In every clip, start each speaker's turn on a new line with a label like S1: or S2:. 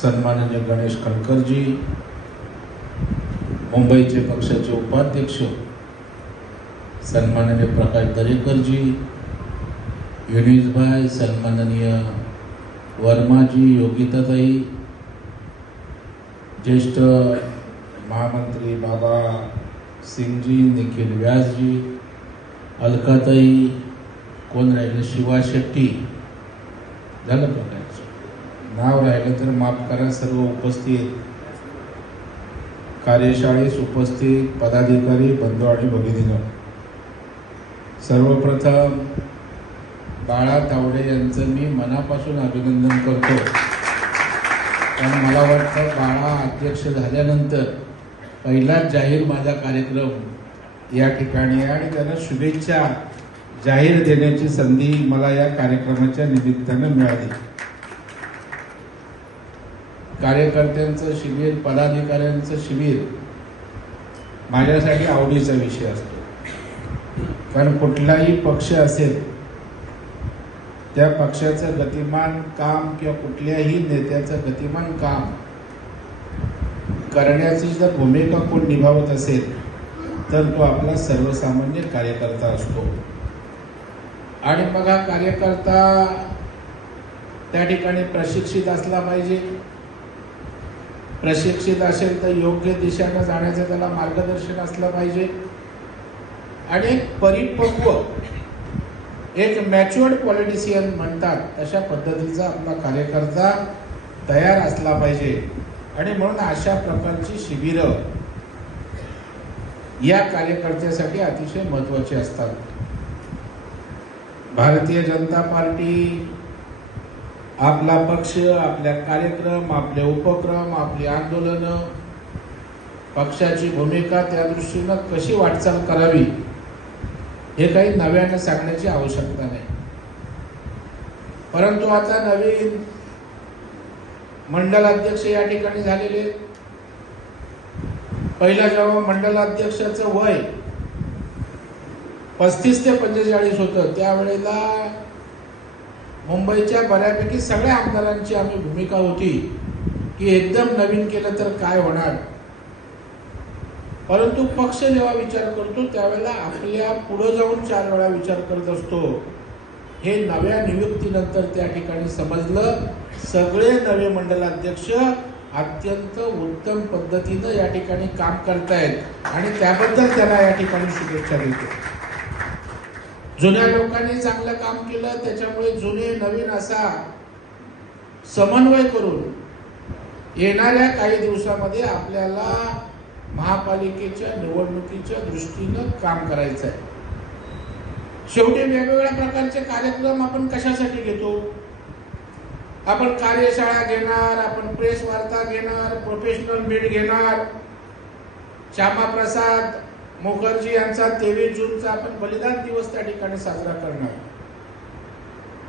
S1: सन्माननीय गणेश कणकरजी मुंबईचे पक्षाचे उपाध्यक्ष सन्माननीय प्रकाश दरेकरजी युनिसभाई सन्माननीय वर्माजी योगिताताई ज्येष्ठ महामंत्री बाबा सिंगजी निखिल व्यासजी अलकाताई कोण राहिले शिवा शेट्टी झालं प्रकारचं नाव राहिलं तर माफ करा. सर्व उपस्थित कार्यशाळेस उपस्थित पदाधिकारी बंधू आणि भगिनीनं. सर्वप्रथम बाळा तावडे यांचं मी मनापासून अभिनंदन करतो. कारण मला वाटतं बाळा अध्यक्ष झाल्यानंतर पहिलाच जाहीर माझा कार्यक्रम या ठिकाणी आहे. आणि त्यांना शुभेच्छा जाहीर देण्याची संधी मला या कार्यक्रमाच्या निमित्तानं मिळाली. कार्यकर्त्यांचं शिबिर पदाधिकाऱ्यांचं शिबिर माझ्यासाठी आवडीचा विषय असतो. कारण कुठलाही पक्ष असेल त्या पक्षाचं गतिमान काम किंवा कुठल्याही नेत्याचं गतिमान काम करण्याची जर भूमिका कोण निभावत असेल तर तो आपला सर्वसामान्य कार्यकर्ता असतो. आणि मग हा कार्यकर्ता त्या ठिकाणी प्रशिक्षित असला पाहिजे. प्रशिक्षित असेल तर योग्य दिशेनं जाण्याचं त्याला मार्गदर्शन असलं पाहिजे. आणि एक परिपक्व एक मॅच्युअर्ड पॉलिटिशियन म्हणतात तशा पद्धतीचा आपला कार्यकर्ता तयार असला पाहिजे. आणि म्हणून अशा प्रकारची शिबिरं या कार्यकर्त्यासाठी अतिशय महत्वाची असतात. भारतीय जनता पार्टी आपला पक्ष आपल्या कार्यक्रम आपले उपक्रम आपली आंदोलनं पक्षाची भूमिका त्या दृष्टीनं कशी वाटचाल करावी हे काही नव्यानं सांगण्याची आवश्यकता नाही. परंतु आता नवीन मंडल अध्यक्ष या ठिकाणी झालेले पहिला जेव्हा मंडल अध्यक्षाचं वय पस्तीस ते पंचेचाळीस होतं त्यावेळेला मुंबईच्या बऱ्यापैकी सगळ्या आमदारांची आम्ही भूमिका होती की एकदम नवीन केलं तर काय होणार? परंतु पक्ष जेव्हा विचार करतो त्यावेळेला आपल्या पुढे जाऊन चार वेळा विचार करत असतो. हे नव्या नियुक्तीनंतर त्या ठिकाणी समजलं. सगळे नवे मंडलाध्यक्ष अत्यंत उत्तम पद्धतीनं या ठिकाणी काम करतायत आणि त्याबद्दल त्याला या ठिकाणी शुभेच्छा देतो. जुन्या लोकांनी चांगलं काम केलं त्याच्यामुळे जुने नवीन असा समन्वय करून येणाऱ्या काही दिवसामध्ये आपल्याला महापालिकेच्या निवडणुकीच्या दृष्टीनं काम करायचं आहे शेवटी वेगवेगळ्या प्रकारचे कार्यक्रम आपण कशासाठी घेतो? आपण कार्यशाळा घेणार आपण प्रेस वार्ता घेणार प्रोफेशनल मीट घेणार श्यामाप्रसाद मुखर्जी यांचा तेवीस जूनचा आपण बलिदान दिवस त्या ठिकाणी साजरा करणार.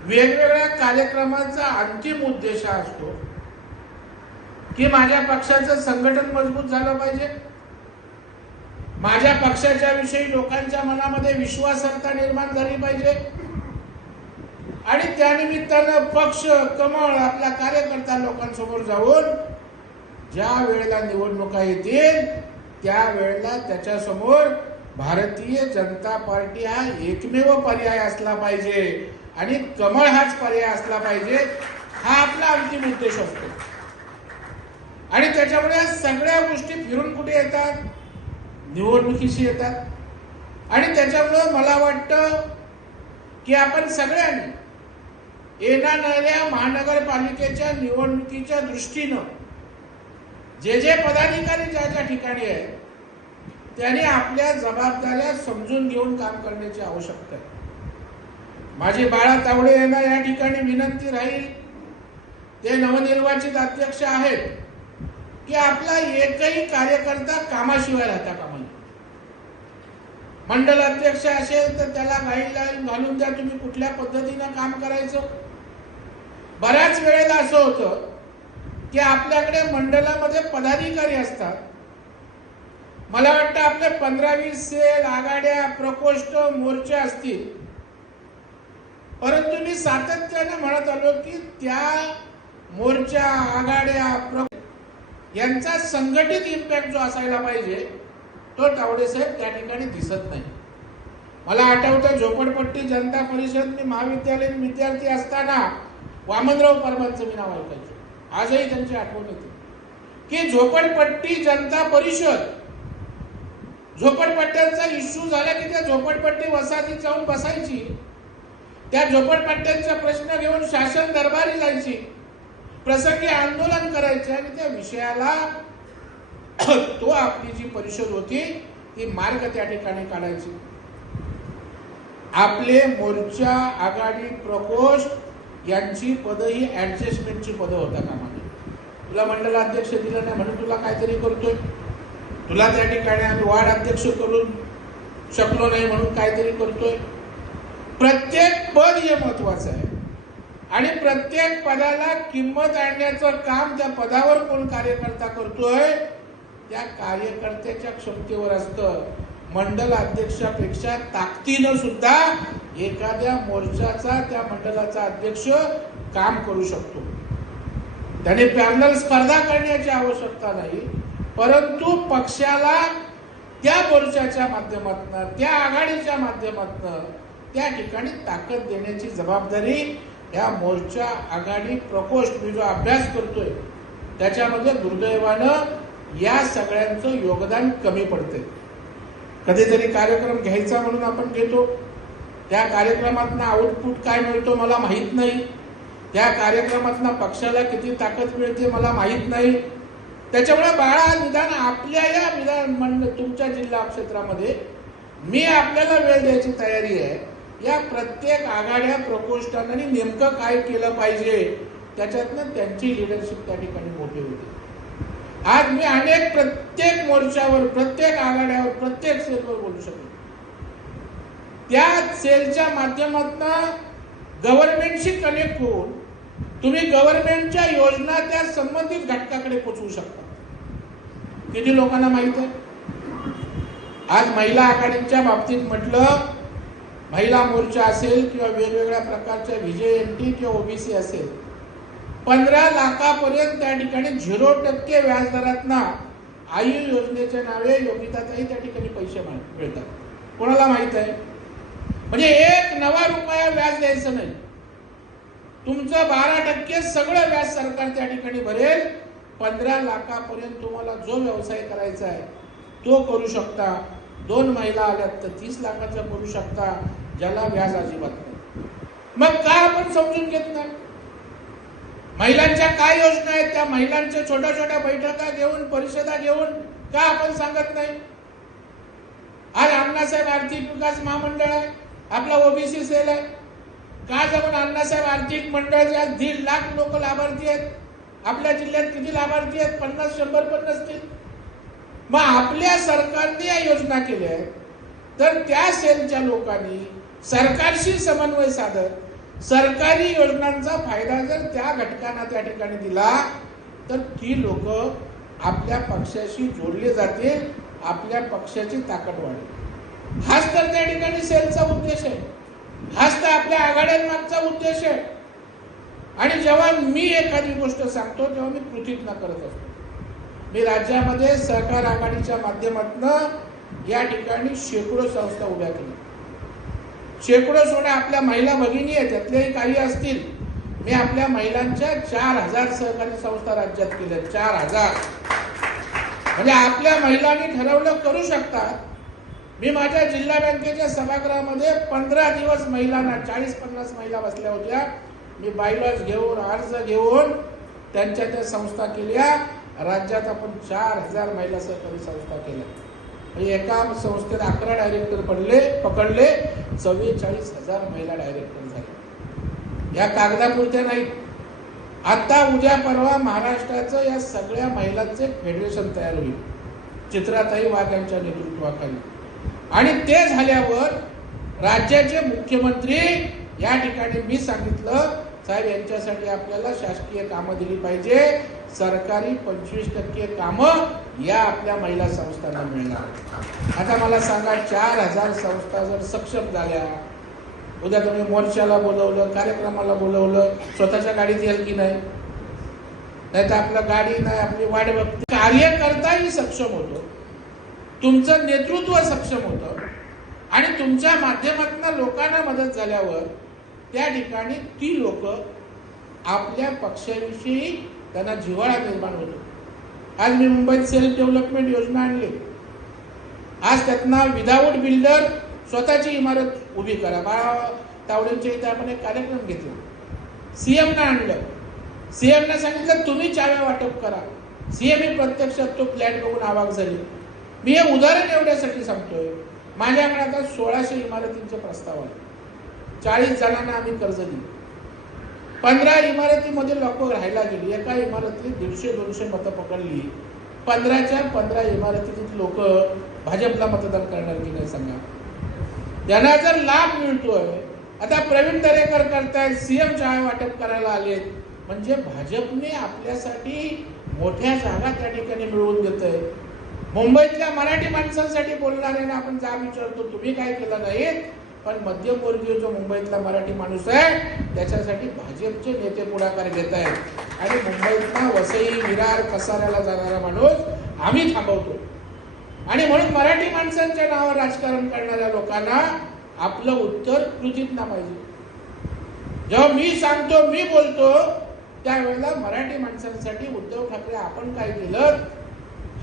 S1: वेगवेगळ्या कार्यक्रमांचा अंतिम उद्देश हा असतो की माझ्या पक्षाचं संघटन मजबूत झालं पाहिजे. माझ्या पक्षाच्या विषयी लोकांच्या मनामध्ये विश्वासार्हता निर्माण झाली पाहिजे. आणि त्यानिमित्तानं पक्ष कमळ आपला कार्यकर्ता लोकांसमोर जाऊन ज्या वेळेला निवडणुका येतील त्यावेळेला त्याच्यासमोर भारतीय जनता पार्टी हा एकमेव पर्याय असला पाहिजे आणि कमळ हाच पर्याय असला पाहिजे हा आपला अंतिम उद्देश असतो. आणि त्याच्यामुळे सगळ्या गोष्टी फिरून कुठे येतात? निवडणुकीशी येतात. आणि त्याच्यामुळं मला वाटतं की आपण सगळ्यांनी येणाऱ्या महानगरपालिकेच्या निवडणुकीच्या दृष्टीनं जे जे पदाधिकारी ज्या ज्या ठिकाणी आहेत त्यांनी आपल्या जबाबदाऱ्या समजून घेऊन काम करण्याची आवश्यकता आहे. माझी बाळा तावडे यांना या ठिकाणी विनंती राहील. ते नवनिर्वाचित अध्यक्ष आहेत. की आपला एकही कार्यकर्ता कामाशिवाय राहता कामा मंडल अध्यक्ष असेल तर त्याला गाईडलाईन घालून द्या तुम्ही कुठल्या पद्धतीनं काम करायचं? बऱ्याच वेळेला असं होतं की आपल्याकडे मंडळामध्ये पदाधिकारी असतात. मला वाटतं आपले पंधरा वीस सेल आघाड्या प्रकोष्ठ मोर्चे असतील. परंतु मी सातत्याने म्हणत आलो की त्या मोर्चा आघाड्या प्र यांचा संघटित इम्पॅक्ट जो असायला पाहिजे तो तावडे साहेब त्या ठिकाणी दिसत नाही. मला आठवतं झोपडपट्टी जनता परिषद मी महाविद्यालयीन विद्यार्थी असताना वामनराव परमांचं मी नाव ऐकायचो. आजही त्यांची आठवण येते. की झोपडपट्टी जनता परिषद झोपडपट्ट्यांचा इश्यू झाला की त्या झोपडपट्टी वसाहतीत जाऊन बसायची त्या झोपडपट्ट्यांचा प्रश्न घेऊन शासन दरबारी जायची प्रसंगी आंदोलन करायचे आणि त्या विषयाला तो आपली जी परिषद होती ती मार्ग त्या ठिकाणी काढायची. आपले मोर्चा आघाडी प्रकोष्ठ यांची पदं ही ऍडजस्टमेंटची पदं होता कामा तुला तुला मंडलाध्यक्ष दिलं नाही म्हणून तुला काहीतरी करतोय? तुला त्या ठिकाणी आम्ही वार्ड अध्यक्ष करून शकलो नाही म्हणून काहीतरी करतोय? प्रत्येक पद हे महत्वाचं आहे. आणि प्रत्येक पदाला किंमत आणण्याचं काम त्या पदावर कोण कार्यकर्ता करतोय त्या कार्यकर्त्याच्या क्षमतेवर असतं. मंडल अध्यक्षापेक्षा ताकदीनं सुद्धा एखाद्या मोर्चाचा त्या मंडलाचा अध्यक्ष काम करू शकतो. त्याने पॅरल स्पर्धा करण्याची आवश्यकता नाही परंतु पक्षाला त्या मोर्चाच्या माध्यमातून त्या आघाडीच्या माध्यमातून त्या ठिकाणी ताकद देण्याची जबाबदारी या मोर्चा आघाडी प्रकोष्ठ मी जो अभ्यास करतोय त्याच्यामध्ये दुर्दैवानं या सगळ्यांचं योगदान कमी पडते कधीतरी कार्यक्रम घ्यायचा म्हणून आपण घेतो. त्या कार्यक्रमातनं आउटपुट काय मिळतो मला माहीत नाही. त्या कार्यक्रमातनं पक्षाला किती ताकद मिळते मला माहीत नाही. त्याच्यामुळे बाळा निदान आपल्या या विधान मंडळ तुमच्या जिल्हा क्षेत्रामध्ये मी आपल्याला वेळ द्यायची तयारी आहे. या प्रत्येक आघाड्या प्रकोष्ठांनी नेमकं काय केलं पाहिजे? त्याच्यातनं त्यांची लिडरशिप त्या ठिकाणी मोठी होती. आज मी अनेक प्रत्येक मोर्चावर प्रत्येक आघाड्यावर प्रत्येक सेलवर बोलू शकतो. त्या सेलच्या माध्यमातून गव्हर्नमेंटशी कनेक्ट होऊन तुम्ही गव्हर्नमेंटच्या योजना त्या संबंधित घटकाकडे पोचवू शकता. किती लोकांना माहीत आहे? आज महिला आघाडीच्या बाबतीत म्हटलं महिला मोर्चा असेल किंवा वेगवेगळ्या प्रकारच्या विजय एन टी किंवा ओबीसी असेल पंधरा लाखापर्यंत त्या ठिकाणी झिरो टक्के व्याजदरातना आयु योजनेच्या नावे योगिताचाही त्या ठिकाणी पैसे मिळतात. कोणाला माहीत आहे? म्हणजे एक नवा रुपया व्याज द्यायचं नाही. तुमचं बारा टक्के सगळं व्याज सरकार त्या ठिकाणी भरेल. पंधरा लाखापर्यंत तुम्हाला जो व्यवसाय करायचा आहे तो करू शकता. दोन महिला आल्यात तर तीस लाखाचा करू शकता ज्याला व्याज अजिबात नाही. मग का आपण समजून घेत नाही? महिलांच्या काय योजना आहेत? त्या महिलांच्या छोट्या छोट्या बैठका घेऊन परिषदा घेऊन का आपण सांगत नाही? आज अण्णासाहेब आर्थिक विकास महामंडळ आहे. आपला ओबीसी सेल आहे. का जाऊन अण्णासाहेब आर्थिक मंडळ ज्या दीड लाख लोक लाभार्थी आहेत? आपल्या जिल्ह्यात किती लाभार्थी आहेत? पन्नास शंभर पण नसतील मग आपल्या सरकारने या योजना केल्या आहेत. तर त्या सेलच्या लोकांनी सरकारशी समन्वय साधत सरकारी योजनांचा फायदा जर त्या घटकांना त्या ठिकाणी दिला तर ती लोक आपल्या पक्षाशी जोडले जातील आपल्या पक्षाची ताकद वाढेल. हाच तर त्या ठिकाणी सेलचा उद्देश आहे. हाच तर आपल्या आघाड्यांमागचा उद्देश आहे. आणि जेव्हा मी एखादी गोष्ट सांगतो तेव्हा मी कृतीत न करत असतो. मी राज्यामध्ये सहकार आघाडीच्या माध्यमातून या ठिकाणी शेकडो संस्था उभ्या केल्या. शेकडो सोडा आपल्या महिला भगिनी आहेत त्यातलेही काही असतील. मी आपल्या महिलांच्या चार हजार सहकारी संस्था राज्यात केल्या. चार हजार. म्हणजे आपल्या महिलांनी ठरवलं करू शकतात. मी माझ्या जिल्हा बँकेच्या सभागृहामध्ये पंधरा दिवस महिलांना चाळीस पन्नास महिला बसल्या होत्या. मी बायलॉज घेऊन अर्ज घेऊन त्यांच्या त्या संस्था केल्या. राज्यात आपण चार हजार महिला सहकारी संस्था केल्या. म्हणजे एका संस्थेत अकरा डायरेक्टर पडले पकडले चव्वेचाळीस हजार महिला डायरेक्टर झाल्या. या कागदापुरत्या नाहीत. आता उद्या परवा महाराष्ट्राचं या सगळ्या महिलांचं एक फेडरेशन तयार होईल. चित्राताई वाघ यांच्या नेतृत्वाखाली. आणि ते झाल्यावर राज्याचे मुख्यमंत्री या ठिकाणी मी सांगितलं साहेब यांच्यासाठी आपल्याला शासकीय कामं दिली पाहिजे. सरकारी पंचवीस टक्के कामं या आपल्या महिला संस्थांना मिळणार. आता मला सांगा चार हजार संस्था जर सक्षम झाल्या उद्या तुम्ही मोर्चाला बोलवलं कार्यक्रमाला बोलवलं स्वतःच्या गाडीत येईल की नाही? नाही तर आपलं गाडी नाही आपली वाट बघते. कार्यकर्ताही सक्षम होतो. तुमचं नेतृत्व सक्षम होतं. आणि तुमच्या माध्यमातून लोकांना मदत झाल्यावर त्या ठिकाणी ती लोक आपल्या पक्षाविषयी त्यांना जिव्हाळा निर्माण होतो आज मी मुंबईत सेल्फ डेव्हलपमेंट योजना आणली. आज त्यांना विदाऊट बिल्डर स्वतःची इमारत उभी करा. बाळा तावडेंच्या इथे आपण एक कार्यक्रम घेतला. सीएमनं आणलं. सीएमनं सांगितलं तुम्ही चाव्या वाटप करा. सीएम प्रत्यक्षात तो फ्लॅट बघून आवाक झाली मी हे उदाहरण एवढ्यासाठी सांगतोय. माझ्याकडे आता सोळाशे इमारतींचे प्रस्ताव आले. चाळीस जणांना आम्ही कर्ज दिलं. पंधरा इमारतीमध्ये लोक राहायला गेली. एका इमारतीत दीडशे दोनशे मतं पकडली. पंधराच्या पंधरा इमारतीतील लोक भाजपला मतदान करणार की नाही सांगा. त्यांना जर लाभ मिळतोय आता प्रवीण दरेकर करतायत सीएम चहा वाटप करायला आलेत. म्हणजे भाजपने आपल्यासाठी मोठ्या जागा त्या ठिकाणी मिळवून देत आहे मुंबईतल्या मराठी माणसांसाठी बोलणाऱ्यांना आपण जा विचारतो तुम्ही काय केलं नाही पण मध्यमवर्गीय जो मुंबईतला मराठी माणूस आहे त्याच्यासाठी भाजपचे नेते पुढाकार घेत आहेत. आणि मुंबईतला वसई विरार कसाऱ्याला जाणारा माणूस आम्ही थांबवतो. आणि म्हणून मराठी माणसांच्या नावावर राजकारण करणाऱ्या लोकांना आपलं उत्तर कृतीत ना पाहिजे. जेव्हा मी सांगतो मी बोलतो त्यावेळेला मराठी माणसांसाठी उद्धव ठाकरे आपण काय केलं?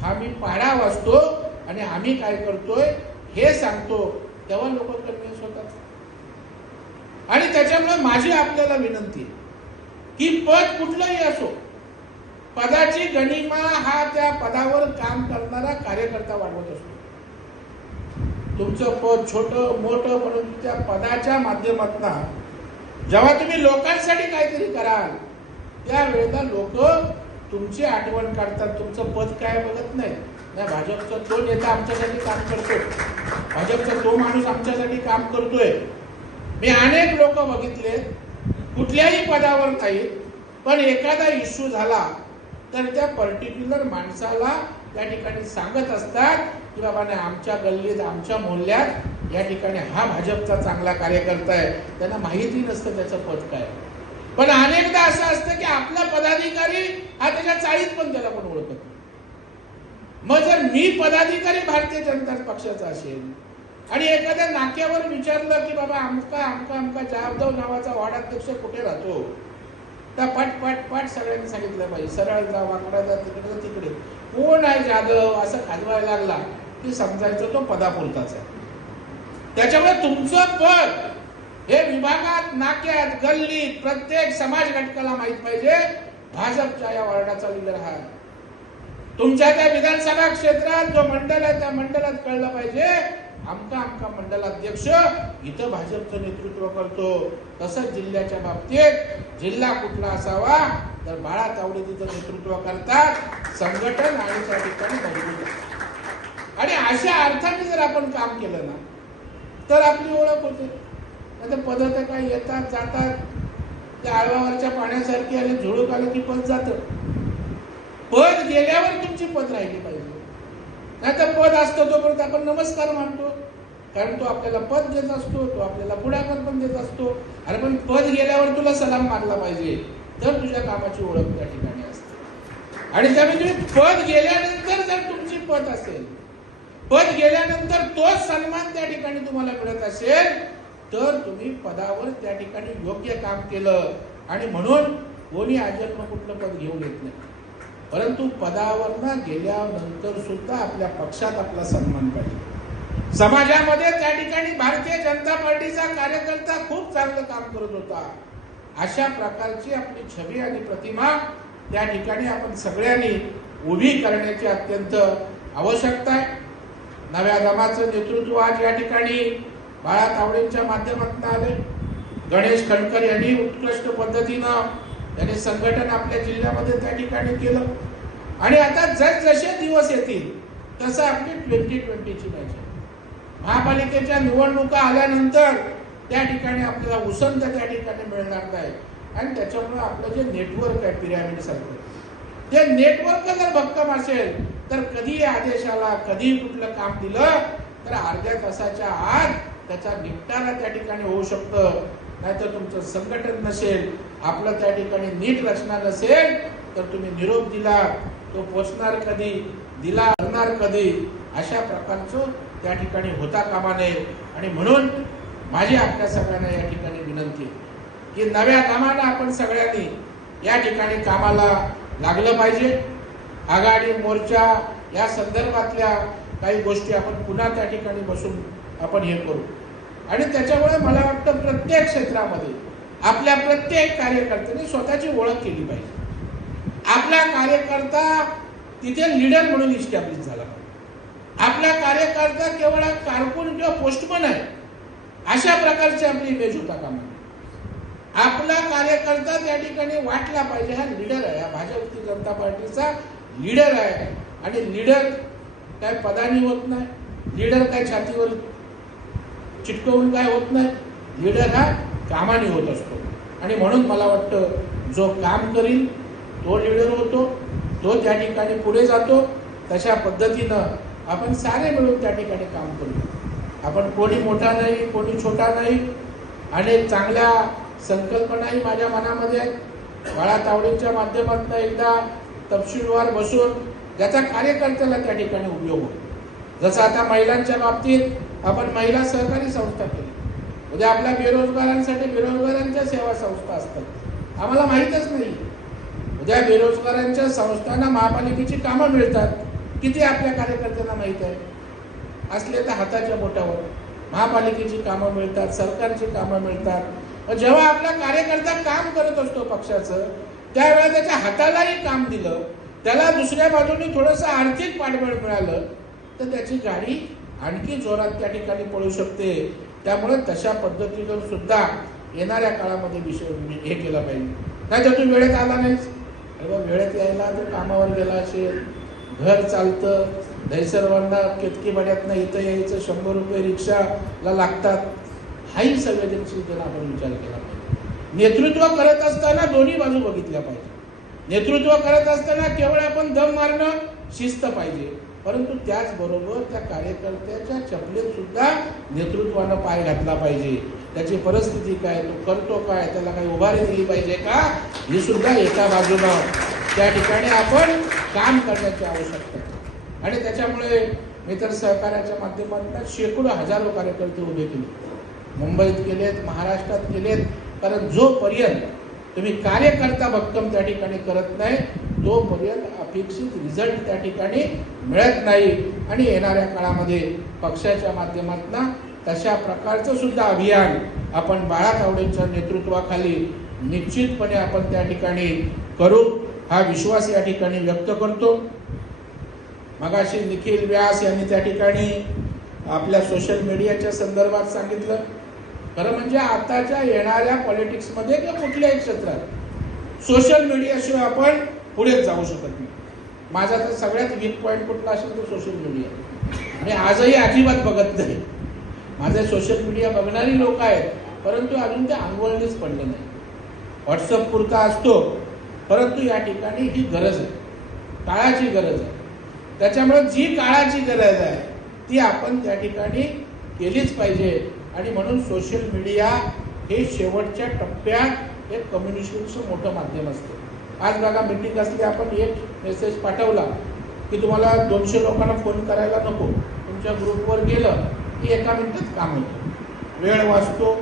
S1: हा मी पाडा वाचतो आणि आम्ही काय करतोय हे सांगतो. तेव्हा लोक कन्व्हिन्स होतात आणि त्याच्यामुळे माझी आपल्याला विनंती आहे की पद कुठलंही असो पदाची गणिमा हा त्या पदावर काम करणारा कार्यकर्ता वाढवत असतो. तुमचं पद छोट मोठं म्हणून त्या पदाच्या माध्यमातून जेव्हा तुम्ही लोकांसाठी काहीतरी कराल त्यावेळेला लोक तुमची आठवण काढतात तुमचं पद काय बघत नाही नाही भाजपचा तो नेता आमच्यासाठी काम करतोय? भाजपचा तो माणूस आमच्यासाठी काम करतोय. मी अनेक लोक बघितले कुठल्याही पदावर नाहीत पण एखादा इश्यू झाला तर त्या पर्टिक्युलर माणसाला त्या ठिकाणी सांगत असतात की बाबा नाही आमच्या गल्लीत आमच्या मोहल्ल्यात या ठिकाणी हा भाजपचा चांगला कार्यकर्ता आहे. त्यांना माहिती नसतं त्याचं पद काय. पण अनेकदा असं असतं की आपला पदाधिकारी हा त्याच्या चाळीत पण त्याला पण ओळखत नाही. मग जर मी पदाधिकारी भारतीय जनता पक्षाचा असेल आणि एखाद्या नाक्यावर विचारलं की बाबा आमका आमका आमका जाधव नावाचा वार्डाध्यक्ष कुठे राहतो? तर पट पट पट सगळ्यांनी सांगितलं पाहिजे सरळ जा वाकडा जा तिकडे तिकडे. कोण आहे जाधव? असं खाजवायला लागला की समजायचं तो पदापुरताच आहे. त्याच्यामुळे तुमचं पद हे विभागात नाक्यात गल्लीत प्रत्येक समाज घटकाला माहीत पाहिजे. भाजपच्या या वार्डाचा लिडर हा तुमच्या त्या विधानसभा क्षेत्रात जो मंडळ आहे त्या मंडळात कळलं पाहिजे. आमका आमका मंडलाध्यक्ष इथं भाजपचं नेतृत्व करतो. तसंच जिल्ह्याच्या बाबतीत जिल्हा कुठला असावा तर बाळा तावडे तिथं नेतृत्व करतात. संघटन आणि त्या ठिकाणी आणि अशा अर्थाने जर आपण काम केलं ना तर आपली ओळख होते. आता पद तर काय येतात जातात. त्या आळवावरच्या पाण्यासारखी आणि झुळूक आलं की पद जातं. पद गेल्यावर तुमची पद राहिली पाहिजे. नाही तर पद असतो तोपर्यंत आपण नमस्कार मानतो. कारण तो आपल्याला पद देत असतो तो आपल्याला पुढाकार पण देत असतो. अरे पण पद गेल्यावर तुला सलाम मानला पाहिजे. तर तुझ्या कामाची ओळख त्या ठिकाणी असते. आणि त्यामुळे तुम्ही पद गेल्यानंतर जर तुमची पद असेल पद गेल्यानंतर तोच सन्मान त्या ठिकाणी तुम्हाला मिळत असेल तर तुम्ही पदावर त्या ठिकाणी योग्य काम केलं. आणि म्हणून कोणी अजन्म कुठलं पद घेऊन येत नाही. परंतु पदावर गेल्यानंतर सुद्धा आपल्या पक्षात आपला सन्मान पाहिजे. समाजामध्ये त्या ठिकाणी भारतीय जनता पार्टीचा कार्यकर्ता खूप चांगलं काम करत होता. अशा प्रकारची आपली छबी आणि प्रतिमा त्या ठिकाणी आपण सगळ्यांनी उभी करण्याची अत्यंत आवश्यकता आहे. नव्या दमाचं नेतृत्व आज या ठिकाणी बाळा तावडेंच्या माध्यमातून आले गणेश खडकर यांनी उत्कृष्ट पद्धतीनं त्याने संघटन आपल्या जिल्ह्यामध्ये त्या ठिकाणी केलं. आणि आता जसे दिवस येतील तसं आपली ट्वेंटी ट्वेंटीची मॅच आहे. महापालिकेच्या निवडणुका आल्यानंतर त्या ठिकाणी आपल्याला उसंत त्या ठिकाणी मिळणार नाही. आणि त्याच्यामुळे आपलं जे नेटवर्क आहे पिरॅमिड सारखं ते नेटवर्क जर भक्कम असेल तर कधी आदेशाला कधी कुठलं काम दिलं तर अर्ध्या तासाच्या आत त्याचा निपटारा त्या ठिकाणी होऊ शकतं. नाहीतर तुमचं संघटन नसेल आपलं त्या ठिकाणी नीट रचना नसेल तर तुम्ही निरोप दिला तो पोचणार कधी दिला करणार कधी अशा प्रकारचं त्या ठिकाणी होता कामा नये. आणि म्हणून माझी आपल्या सगळ्यांना या ठिकाणी विनंती की नव्या कामाला आपण सगळ्यांनी या ठिकाणी कामाला लागलं पाहिजे. आघाडी मोर्चा या संदर्भातल्या काही गोष्टी आपण पुन्हा त्या ठिकाणी बसून आपण हे करू. आणि त्याच्यामुळे मला वाटतं प्रत्येक क्षेत्रामध्ये आपल्या प्रत्येक कार्यकर्त्याने स्वतःची ओळख केली पाहिजे. आपला कार्यकर्ता तिथे लीडर म्हणून इस्टॅब्लिश झाला आपला कार्यकर्ता केवळ कारकून किंवा पोस्टमन आहे. अशा प्रकारची आपली इमेज होता कामा आपला कार्यकर्ता त्या ठिकाणी वाटला पाहिजे हा लीडर आहे. हा भाजपची जनता पार्टीचा लीडर आहे. आणि लीडर काय पदानी होत नाही. लीडर काय छातीवर चिटकवून काय होत नाही. लीडर हा कामाने होत असतो. आणि म्हणून मला वाटतं जो काम करील तो लिडर होतो तो त्या ठिकाणी पुढे जातो. तशा पद्धतीनं आपण सारे मिळून त्या ठिकाणी काम करू. आपण कोणी मोठा नाही कोणी छोटा नाही अनेक चांगल्या संकल्पनाही माझ्या मनामध्ये आहेत. बाळा तावडेंच्या माध्यमातून एकदा तपशीलवार बसून ज्याचा कार्यकर्त्याला त्या ठिकाणी उपयोग होतो. जसं आता महिलांच्या बाबतीत आपण महिला सहकारी संस्था केली. उद्या आपल्या बेरोजगारांसाठी बेरोजगारांच्या सेवा संस्था असतात. आम्हाला माहीतच नाही. म्हणजे उद्या बेरोजगारांच्या संस्थांना महापालिकेची कामं मिळतात. किती आपल्या कार्यकर्त्यांना माहीत आहे? असले तर हाताच्या बोटावर. महापालिकेची कामं मिळतात सरकारची कामं मिळतात. मग जेव्हा आपला कार्यकर्ता काम करत असतो पक्षाचं त्यावेळेला त्याच्या हातालाही काम दिलं. त्याला दुसऱ्या बाजूने थोडंसं आर्थिक पाठबळ मिळालं तर त्याची गाडी आणखी जोरात त्या ठिकाणी पळू शकते. त्यामुळे तशा पद्धतीनं सुद्धा येणाऱ्या काळामध्ये विषय म्हणजे हे केला पाहिजे. नाही तर तू वेळेत आला नाहीस अरे बा, वेळेत यायला तर कामावर गेला असेल. घर चालतं. दहिसरवांना केतकी बड्यातनं इथं यायचं. शंभर रुपये रिक्षाला लागतात. हाही संवेदनशीलतेनं आपण विचार केला पाहिजे. नेतृत्व करत असताना दोन्ही बाजू बघितल्या पाहिजे. नेतृत्व करत असताना केवळ आपण दम मारणं शिस्त पाहिजे. परंतु त्याचबरोबर त्या कार्यकर्त्याच्या चपलेत सुद्धा नेतृत्वानं पाय घातला पाहिजे. त्याची परिस्थिती काय तो करतो काय त्याला काही उभारी दिली पाहिजे का? ही सुद्धा एका बाजूला त्या ठिकाणी आपण काम करण्याची आवश्यकता आहे. आणि त्याच्यामुळे मी तर सहकार्याच्या माध्यमातून शेकडो हजारो कार्यकर्ते उभे केले. मुंबईत केलेत महाराष्ट्रात केलेत कारण जोपर्यंत तुम्ही कार्यकर्ता भक्कम त्या ठिकाणी करत नाही तोपर्यंत अपेक्षित रिझल्ट त्या ठिकाणी मिळत नाही आणि येणाऱ्या काळामध्ये पक्षाच्या माध्यमातून तशा प्रकारचं सुद्धा अभियान आपण बाळा तावडेंच्या नेतृत्वाखाली निश्चितपणे आपण त्या ठिकाणी करू हा विश्वास या ठिकाणी व्यक्त करतो. मगाशी निखिल व्यास यांनी त्या ठिकाणी आपल्या सोशल मीडियाच्या संदर्भात सांगितलं. खरं म्हणजे आताच्या येणाऱ्या पॉलिटिक्समध्ये किंवा कुठल्याही क्षेत्रात. सोशल मीडियाशिवाय आपण पुढेच जाऊ शकत नाही. माझा तर सगळ्यात वीक पॉईंट कुठला असेल तो सोशल मीडिया आणि आजही अजिबात बघत नाही. माझे सोशल मीडिया बघणारी लोक आहेत परंतु अजून ते आंघोळणीच पडले नाही. व्हॉट्सअप पुरता असतो परंतु या ठिकाणी ही गरज आहे. काळाची गरज आहे. त्याच्यामुळे जी काळाची गरज आहे ती आपण त्या ठिकाणी केलीच पाहिजे. आणि म्हणून सोशल मीडिया हे शेवटच्या टप्प्यात हे कम्युनिकेशनचं मोठं माध्यम असतं. आज बघा मीटिंग असली आपण एक मेसेज पाठवला की तुम्हाला दोनशे लोकांना फोन करायला नको. तुमच्या ग्रुपवर गेलं की एका मिनिटात काम होतं. वेळ वाचतो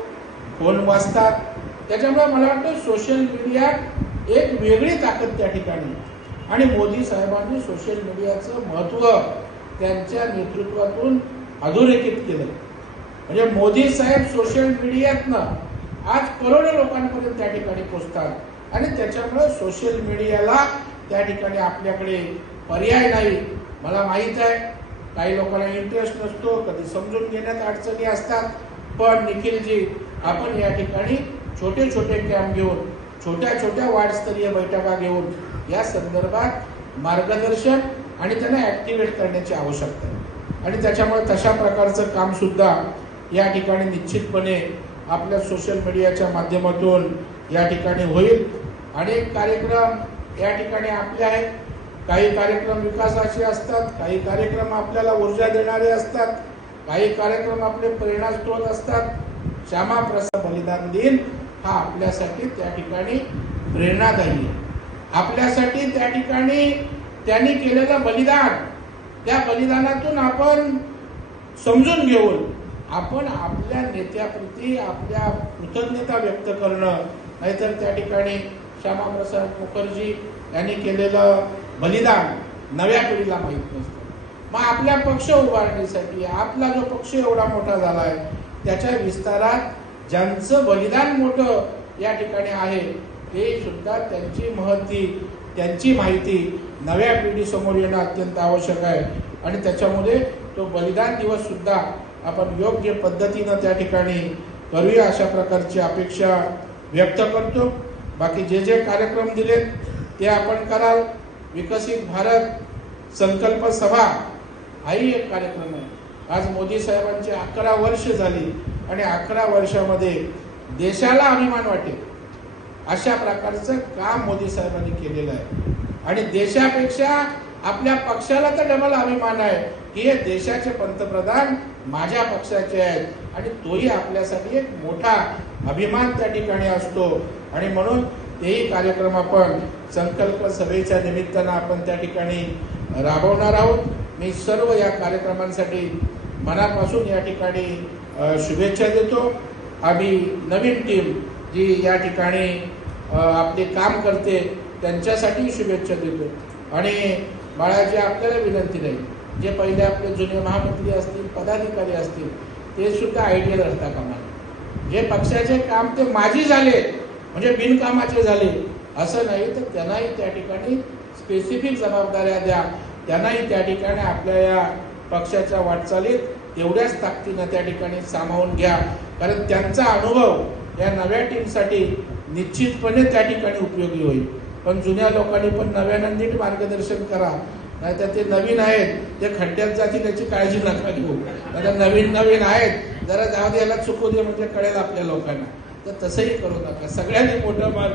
S1: फोन वाचतात. त्याच्यामुळे मला वाटतं सोशल मीडिया एक वेगळी ताकद त्या ठिकाणी आणि मोदी साहेबांनी सोशल मीडियाचं महत्त्व त्यांच्या नेतृत्वातून अधोरेखित केलं. म्हणजे मोदी साहेब सोशल मीडियातनं आज करोडो लोकांपर्यंत त्या ठिकाणी पोचतात आणि त्याच्यामुळे सोशल मीडियाला त्या ठिकाणी आपल्याकडे पर्याय नाही. मला माहीत आहे काही लोकांना इंटरेस्ट नसतो कधी समजून घेण्यात अडचणी असतात. पण निखिलजी आपण या ठिकाणी छोटे छोटे कॅम्प घेऊन छोट्या छोट्या वार्डस्तरीय बैठका घेऊन या संदर्भात मार्गदर्शन आणि त्यांना ॲक्टिवेट करण्याची आवश्यकता आहे. आणि त्याच्यामुळे तशा प्रकारचं काम सुद्धा या ठिकाणी निश्चितपणे आपल्या सोशल मीडियाच्या माध्यमातून या ठिकाणी होईल. अनेक कार्यक्रम या ठिकाणी आपले आहेत. काही कार्यक्रम विकासाचे असतात काही कार्यक्रम आपल्याला ऊर्जा देणारे असतात काही कार्यक्रम आपले प्रेरणास्त्रोत असतात. श्यामा प्रसाद बलिदान दिन हा आपल्यासाठी त्या ठिकाणी प्रेरणादायी आहे. आपल्यासाठी त्या ठिकाणी त्यांनी केलेलं बलिदान त्या बलिदानातून आपण समजून घेऊन आपण आपल्या नेत्याप्रती आपल्या कृतज्ञता व्यक्त करणं नाहीतर त्या ठिकाणी श्यामाप्रसाद मुखर्जी यांनी केलेलं बलिदान नव्या पिढीला माहीत नसतं. मग आपल्या पक्ष उभारणीसाठी आपला जो पक्ष एवढा मोठा झाला आहे त्याच्या विस्तारात ज्यांचं बलिदान मोठं या ठिकाणी आहे ते सुद्धा त्यांची महती त्यांची माहिती नव्या पिढीसमोर येणं अत्यंत आवश्यक आहे. आणि त्याच्यामध्ये तो बलिदान दिवस सुद्धा आपण योग्य पद्धतीनं त्या ठिकाणी करूया अशा प्रकारची अपेक्षा व्यक्त करतो. बाकी जे जे कार्यक्रम दिलेत ते आपण कराल. विकसित भारत संकल्प सभा हाही एक कार्यक्रम आहे. आज मोदी साहेबांची अकरा वर्ष झाली आणि अकरा वर्षामध्ये देशाला अभिमान वाटेल. अशा प्रकारचं काम मोदी साहेबांनी केलेलं आहे. आणि देशापेक्षा आपल्या पक्षाला तर डबल अभिमान आहे. हे देशाचे पंतप्रधान माझ्या पक्षाचे आहेत. आणि तोही आपल्यासाठी एक मोठा अभिमान त्या ठिकाणी असतो. आणि म्हणून तेही कार्यक्रम आपण संकल्प सभेच्या निमित्तानं आपण त्या ठिकाणी राबवणार आहोत. मी सर्व या कार्यक्रमांसाठी मनापासून या ठिकाणी शुभेच्छा देतो. आम्ही नवीन टीम जी या ठिकाणी आपले काम करते त्यांच्यासाठी शुभेच्छा देतो. आणि बाळाजी आपल्याला विनंती नाही. जे पहिले आपले जुने महामंत्री असतील पदाधिकारी असतील ते सुद्धा आयडियल असता कामा जे पक्षाचे काम ते माझी झाले म्हणजे बिनकामाचे झाले असं नाही तर त्यांनाही त्या ठिकाणी स्पेसिफिक जबाबदाऱ्या द्या. त्यांनाही त्या ठिकाणी आपल्या या पक्षाच्या वाटचालीत तेवढ्याच ताकदीनं त्या ठिकाणी सामावून घ्या. कारण त्यांचा अनुभव या नव्या टीमसाठी निश्चितपणे त्या ठिकाणी उपयोगी होईल. पण जुन्या लोकांनी पण नव्यानं नीट मार्गदर्शन करा. नाहीतर ते नवीन आहेत ते खड्ड्यात जातील त्याची काळजी नका घेऊ. आता नवीन नवीन आहेत जरा जाऊ दे याला चुकू दे म्हणजे कळेल आपल्या लोकांना. तर तसंही करू नका. सगळ्यांनी मोठं मान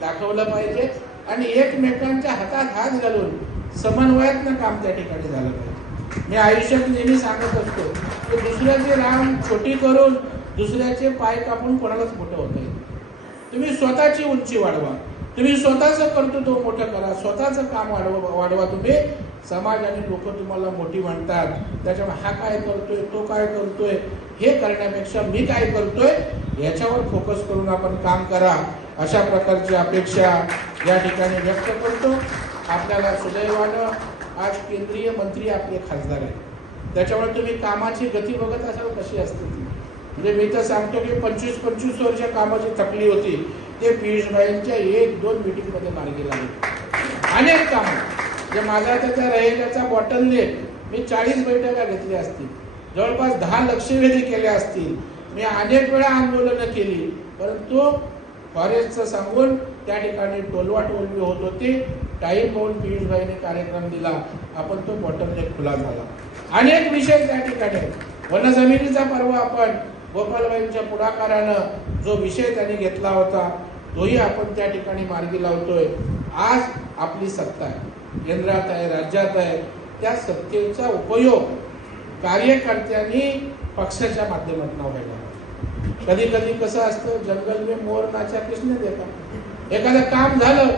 S1: दाखवलं पाहिजे आणि एकमेकांच्या हातात हात घालून समन्वयातनं काम त्या ठिकाणी झालं पाहिजे. मी आयुष्यात नेहमी सांगत असतो की दुसऱ्याची राम छोटी करून दुसऱ्याचे पाय कापून कोणालाच मोठं होता येईल तुम्ही स्वतःची उंची वाढवा. तुम्ही स्वतःचं कर्तृत्व मोठं करा. स्वतःचं काम वाढवा वाढवा तुम्ही. समाज आणि लोक तुम्हाला मोठी म्हणतात. त्याच्यामुळे हा काय करतोय तो काय करतोय हे करण्यापेक्षा मी काय करतोय याच्यावर फोकस करून आपण काम करा. अशा प्रकारची अपेक्षा या ठिकाणी व्यक्त करतो. आपल्याला सुदैवानं आज केंद्रीय मंत्री आपले खासदार आहेत. त्याच्यामुळे तुम्ही कामाची गती बघत असाल कशी असते ती. म्हणजे मी तर सांगतो की पंचवीस पंचवीस वर्ष कामाची थकली होती. ते पियुषभाईंच्या एक दोन मीटिंगमध्ये मार्गी लागले. अनेक कामं. जे माझा त्याच्या बॉटल बॉटलने मी चाळीस बैठका घेतल्या असतील. जवळपास दहा लक्षवेधी केल्या असतील. मी अनेक वेळा आंदोलनं केली. परंतु फॉरेस्टचं सांगून त्या ठिकाणी टोलवा टोलवी होत होती. टाईम होऊन पियुषभाईने कार्यक्रम दिला. आपण तो बॉटलनेक खुला झाला. अनेक विषय त्या ठिकाणी. वनजमिनीचा पर्व आपण गोपालबाईंच्या पुढाकारानं जो विषय त्यांनी घेतला होता तोही आपण त्या ठिकाणी मार्गी लावतोय. आज आपली सत्ता आहे. केंद्रात आहे राज्यात आहे त्या सत्तेचा उपयोग कार्यकर्त्यांनी पक्षाच्या माध्यमातून व्हायला कधी कधी कसं असतं जंगल मे मोर नाचा कृष्ण देखा एखादं काम झालं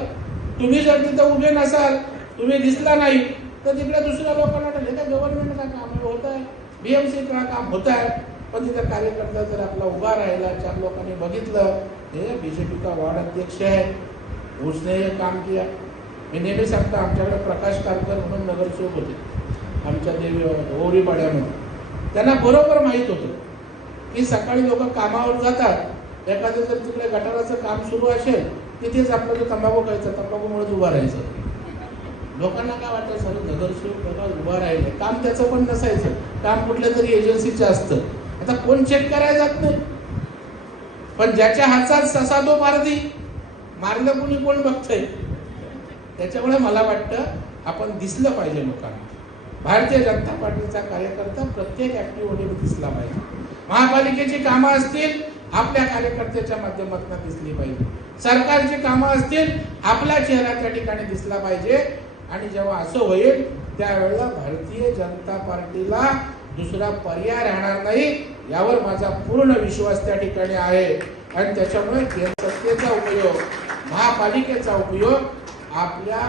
S1: तुम्ही जर तिथं उभे नसाल तुम्ही दिसला नाही तर तिकडे दुसऱ्या लोकांना हे तर गव्हर्नमेंटचा काम होत आहे. बीएमसी काम होत आहे पण तिथं कार्यकर्ता जर आपला उभा राहिला चार लोकांनी बघितलं हे बीजेपी का वार्ड अध्यक्ष है उसने हे काम किया. मी नेहमी सांगतो आमच्याकडे प्रकाश कारकर म्हणून नगरसेवक होते. आमच्या देवी ओरीपाड्यामध्ये त्यांना बरोबर माहीत होतं की सकाळी लोक कामावर जातात. एखादं जर तिकडे गटाराचं काम सुरू असेल तिथेच आपलं तंबाखू खायचं तंबाखूमुळेच उभा राहायचं. लोकांना काय वाटतं सर नगरसेवक बघा उभा राहिले. काम त्याचं पण नसायचं. काम कुठल्या तरी एजन्सीचं असतं. आता कोण चेक करायला जात नाही? पण ज्याच्या हातात ससा तो मारदी मारलं कुणी कोण बघतंय? त्याच्यामुळे मला वाटतं आपण दिसलं पाहिजे लोकांना. भारतीय जनता पार्टीचा कार्यकर्ता प्रत्येक ऍक्टिव्हिटीमध्ये दिसला पाहिजे. महापालिकेची कामं असतील आपल्या कार्यकर्त्याच्या माध्यमातून दिसली पाहिजे. सरकारची कामं असतील आपला चेहरा त्या ठिकाणी दिसला पाहिजे. आणि जेव्हा असं होईल त्यावेळेला भारतीय जनता पार्टीला दुसरा पर्याय राहणार नाही यावर माझा पूर्ण विश्वास त्या ठिकाणी आहे. आणि त्याच्यामुळे सत्तेचा उपयोग महापालिकेचा उपयोग आपल्या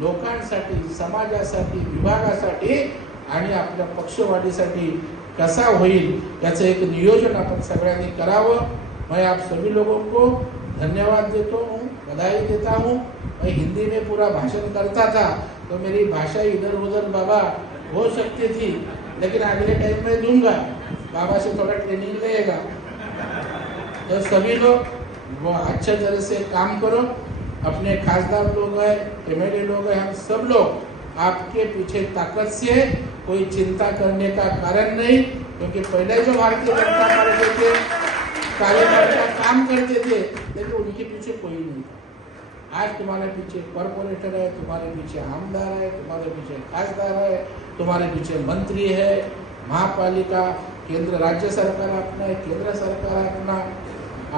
S1: लोकांसाठी समाजासाठी विभागासाठी आणि आपल्या पक्षवाढीसाठी कसा होईल याचं एक नियोजन आपण सगळ्यांनी करावं. मैं आप सभी लोगों को धन्यवाद देता हूँ बधाई देता हूँ. मैं हिंदी में पूरा भाषण करता था तो मेरी भाषा इधर उधर बाबा हो सकती थी लेकिन अगले टाइम में दूंगा. बाबा से थोड़ा ट्रेनिंग लेगा. तो सभी लोग वो अच्छे तरह से काम करो. अपने खासदार लोग हैं एमएलए लोग हैं, हम सब लोग आपके पीछे ताकत से कोई चिंता करने का कारण नहीं, क्योंकि पहले जो भारतीय जनता पार्टी के कार्यकर्ता काम करते थे, लेकिन उनके पीछे कोई नहीं था। आज तुम्हारे पीछे कॉरपोरेटर है, तुम्हारे पीछे आमदार है, तुम्हारे पीछे खासदार है, तुम्हारे पीछे मंत्री है, महापालिका, केंद्र, राज्य सरकार अपना है, केंद्र सरकार अपना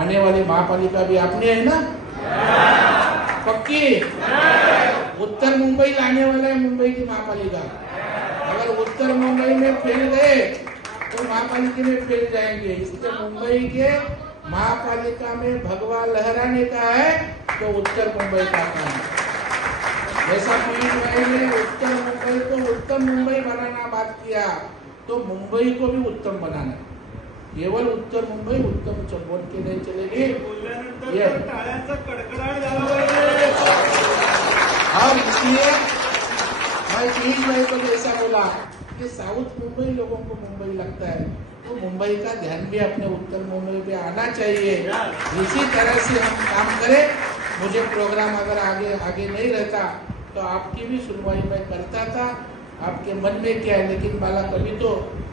S1: आने वाली महापालिका भी अपनी है ना? पक्की? उत्तर मुंबई लाने वाला है मुंबई की महापालिका। अगर उत्तर मुंबई में फेल गए तो महापालिका में फेल जाएँगे। इसलिए मुंबई के महापालिका में भगवा लहराने का है तो उत्तर मुंबई का काम जैसा पीयूष भाई ने उत्तर मुंबई को उत्तम मुंबई बनाना बात किया तो मुंबई को भी उत्तम बनाना है केवल उत्तर मुंबई उत्तम च- बोल के नहीं चलेगी और इसलिए मैं पीयूष भाई को ऐसा बोला कि साउथ मुंबई लोगों को मुंबई लगता है तो मुंबई का ध्यान भी अपने उत्तर मुंबई पे आना चाहिए इसी तरह से हम काम करें. मुझे प्रोग्राम अगर आगे आगे नहीं रहता तो आपकी भी सुनवाई मैं करता था. आपके मन में क्या है? लेकिन बाला कभी तो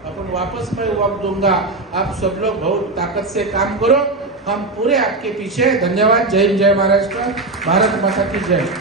S1: अपन वापस मैं वक्त दूँगा। आप सब लोग बहुत ताकत से काम करो। हम पूरे आपके पीछे धन्यवाद। जय हिंद, जय महाराष्ट्र। भारत माता की जय।